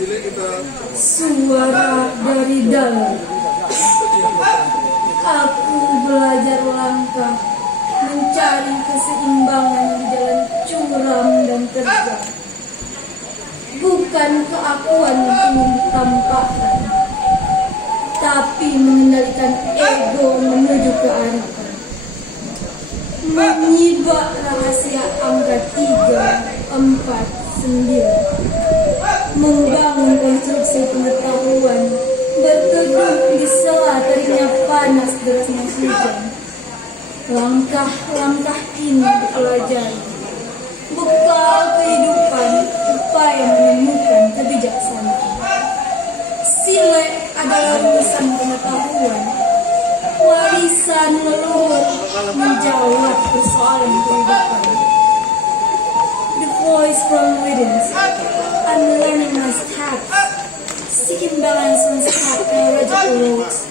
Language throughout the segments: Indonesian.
Suara dari dalam. Aku belajar langkah, mencari keseimbangan di jalan curam dan terjal. Bukan keakuan yang ingin ditampakkan, tapi mengendalikan ego menuju kearifan. Menyibak rahasia angka 3, 4, 9. Membangun konstruksi pengetahuan, berteduh di sela teriknya panas derasnya hujan. Langkah-langkah ini dipelajari, bekal kehidupan, upaya menemukan kebijaksanaan. Silek adalah lulusan pengetahuan, warisan leluhur menjawab persoalan kehidupan. The voice from within, unlearning my steps, seeking balance on step biological roads.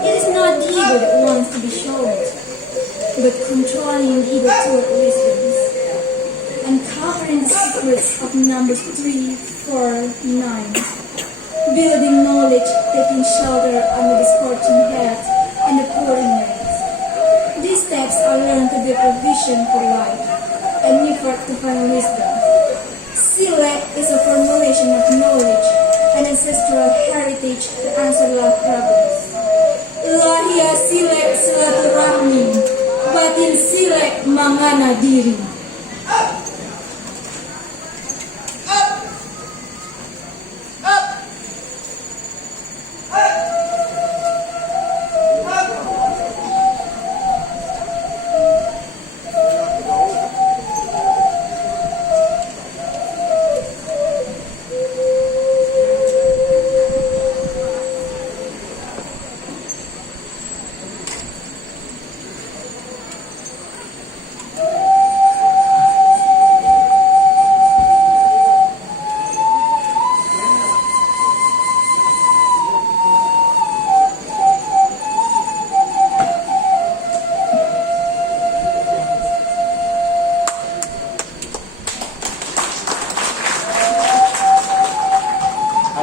It is not the ego that wants to be shown, but controlling the ego toward wisdom. Uncovering the secrets of numbers 3, 4, 9. Building knowledge, taking shelter under the scorching heat and the pouring rains. These steps are learned to be a provision for life, an effort to find wisdom. Silek is a formulation of knowledge, an ancestral heritage to answer life problems. Lahia silek silaturahmi, batin silek mangana diri.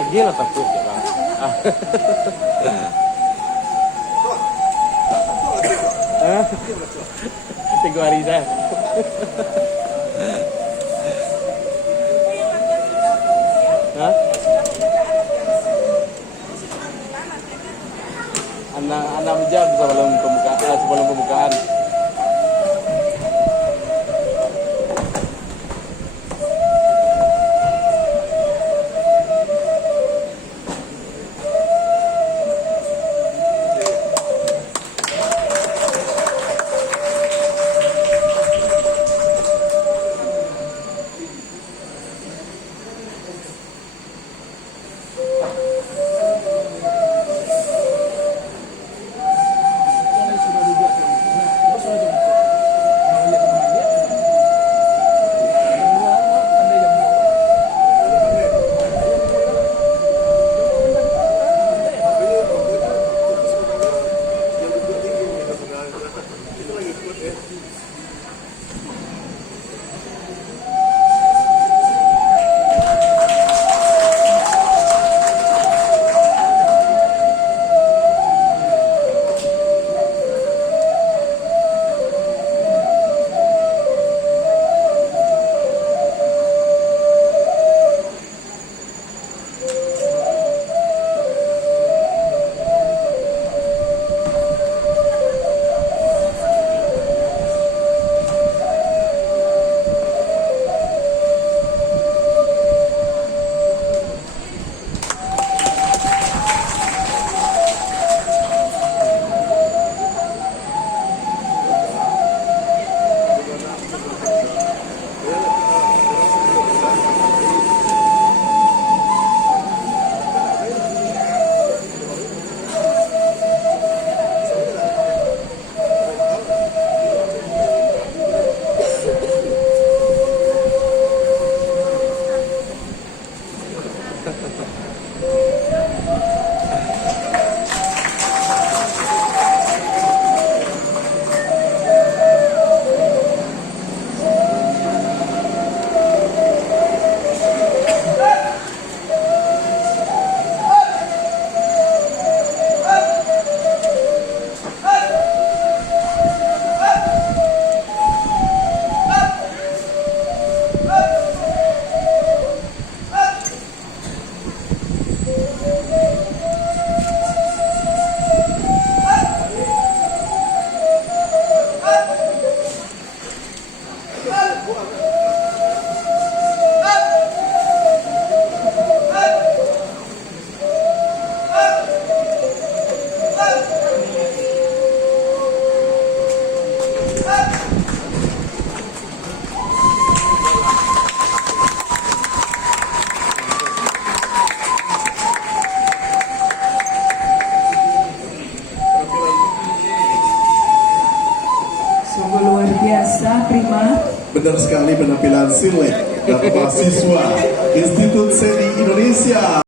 Gila takut ya bang. Tengok Ariza. Enam jam sebelum pembukaan. Sungguh luar biasa, Prima. Benar sekali penampilan silek dan mahasiswa Institut Seni Indonesia.